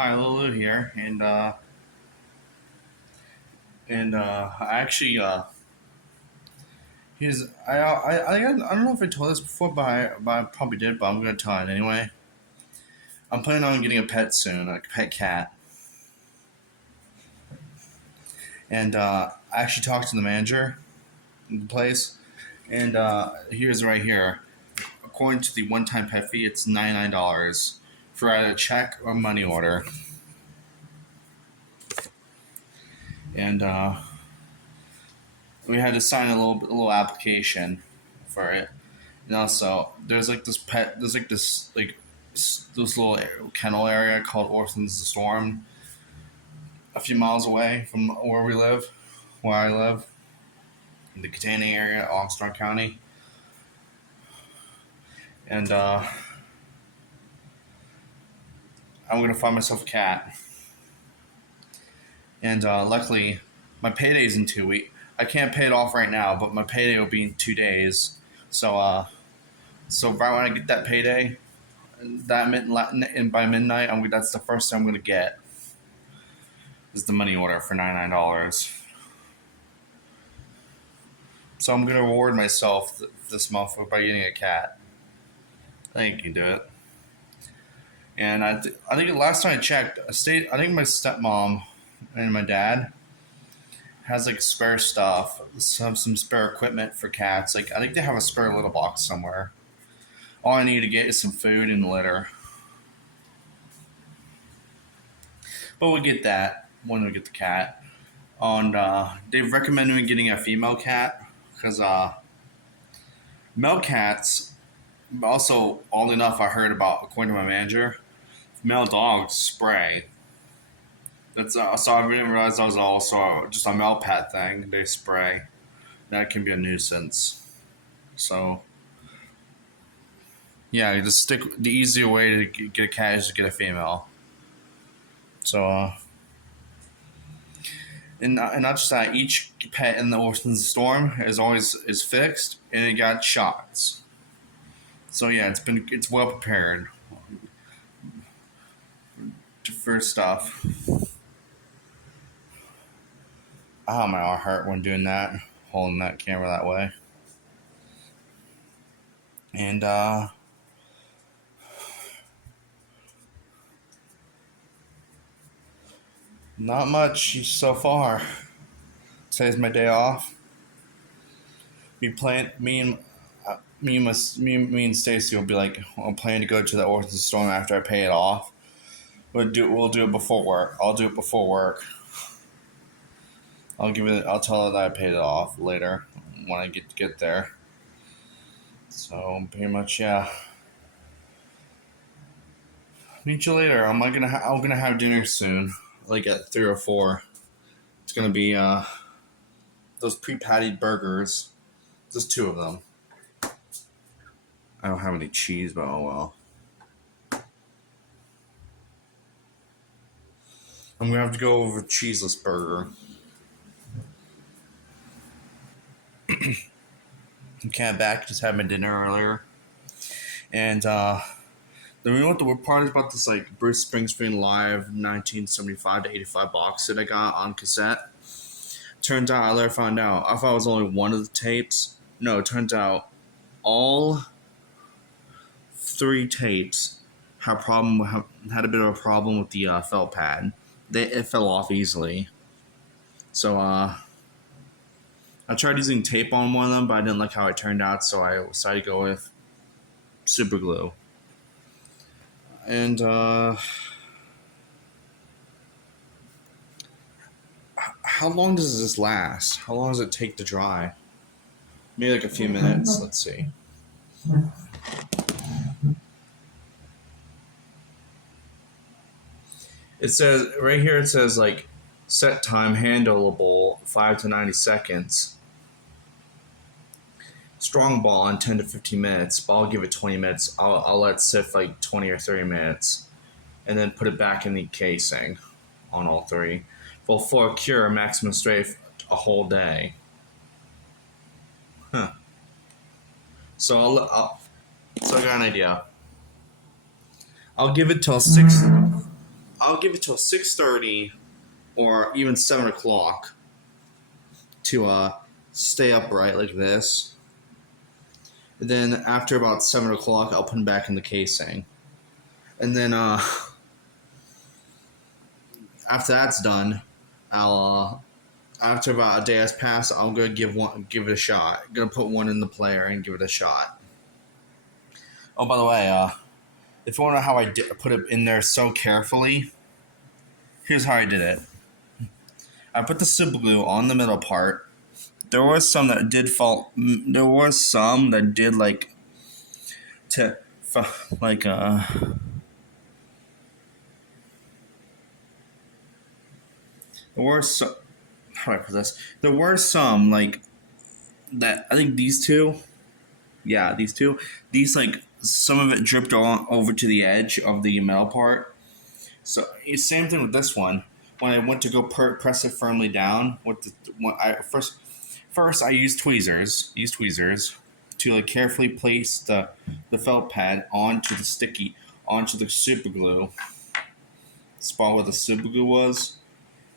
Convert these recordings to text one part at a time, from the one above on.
Hi, Lulu here, I actually he's I don't know if I told this before, but I probably did, but I'm gonna tell it anyway. I'm planning on getting a pet soon, like a pet cat, and I actually talked to the manager of the place, and here's right here. According to the one-time pet fee, it's $99 for either a check or money order, and we had to sign a little application for it. And also, there's like this little kennel area called Orphans the Storm, a few miles away from where I live, in the Catania area, Armstrong County. And I'm gonna find myself a cat. And luckily, my payday's in 2 weeks. I can't pay it off right now, but my payday will be in 2 days. So right when I get that payday, and by midnight, that's the first thing I'm gonna get is the money order for $99. So I'm gonna reward myself this month by getting a cat. I think you can do it. And I think the last time I checked, I think my stepmom and my dad has like spare stuff, some spare equipment for cats. Like I think they have a spare litter box somewhere. All I need to get is some food and litter. But we'll get that when we get the cat. And they've recommended me getting a female cat because male cats. Also, oddly enough, I heard about, according to my manager, male dogs spray. That's so I didn't realize that was also just a male pet thing. They spray. That can be a nuisance. So yeah, just stick. The easier way to get a cat is to get a female. So and not just that, each pet in the Orphan's Storm is fixed and it got shots. So yeah, it's well prepared for stuff. My arm hurt when doing that, holding that camera that way. And not much so far. Today's my day off. We plan me and me and Stacy will be like, I'm planning to go to the Orphan's Storm after I pay it off. We'll do it before work. I'll do it before work. I'll tell her that I paid it off later when I get there. So pretty much, yeah. Meet you later. I'm gonna have dinner soon, like at 3 or 4. It's gonna be those pre-pattied burgers. Just 2 of them. I don't have any cheese, but oh well. I'm gonna have to go over cheeseless burger. Okay, I'm back. Just had my dinner earlier, and then we went to what part about this like Bruce Springsteen live 1975 to 85 box set I got on cassette. Turns out I later found out I thought it was only one of the tapes. No, it turns out all 3 tapes had a bit of a problem with the felt pad. It fell off easily. So I tried using tape on one of them, but I didn't like how it turned out, so I decided to go with super glue. And how long does this last? How long does it take to dry? Maybe like a few minutes. Let's see. It says right here. It says like set time handleable 5 to 90 seconds. Strong ball in 10 to 15 minutes, but I'll give it 20 minutes. I'll let it sit for like 20 or 30 minutes, and then put it back in the casing on all 3. Well, for a cure, maximum strafe a whole day. Huh. So so I got an idea. I'll give it till 6. I'll give it till 6:30 or even 7 o'clock to stay upright like this. And then after about 7 o'clock, I'll put them back in the casing. And then after that's done, I'll after about a day has passed, I'm gonna give it a shot. I'm gonna put one in the player and give it a shot. Oh, by the way, if you wonder how I put it in there so carefully, here's how I did it. I put the super glue on the middle part. There was some that did fall. There was some that did like to like there were some. How do I put this? There were some like that. I think these two. Yeah, these two. These like some of it dripped on over to the edge of the metal part. So same thing with this one. When I went to go press it firmly down, first I used tweezers. To like carefully place the felt pad onto the super glue spot where the super glue was,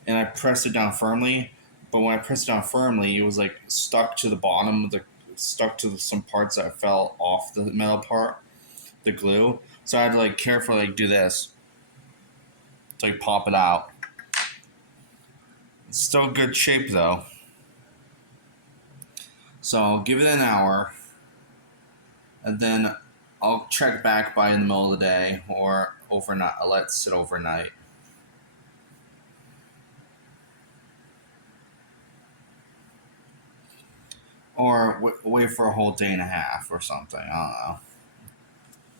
and I pressed it down firmly. But when I pressed it down firmly, it was like stuck to the bottom, some parts that fell off the metal part, the glue. So I had to like carefully like do this to like pop it out. It's still good shape though. So I'll give it an hour, and then I'll check back by in the middle of the day or overnight. I'll let it sit overnight. Or wait for a whole day and a half or something. I don't know.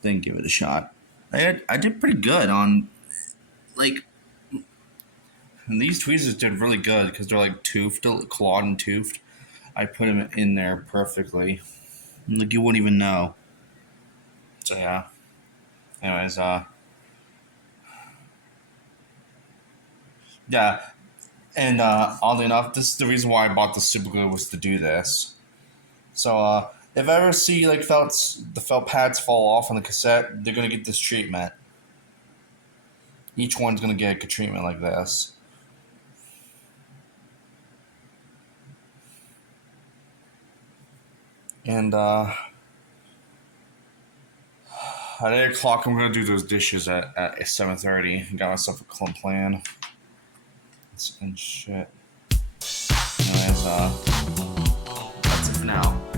Then give it a shot. I did pretty good on, like, and these tweezers did really good because they're like clawed and toothed. I put them in there perfectly. Like you wouldn't even know. So yeah. Anyways, yeah. And oddly enough, this is the reason why I bought the super glue was to do this. So if I ever see like the felt pads fall off on the cassette, they're gonna get this treatment. Each one's gonna get a treatment like this. And at 8 o'clock, I'm gonna do those dishes at 7:30. Got myself a club plan and shit. Anyways, that's it for now.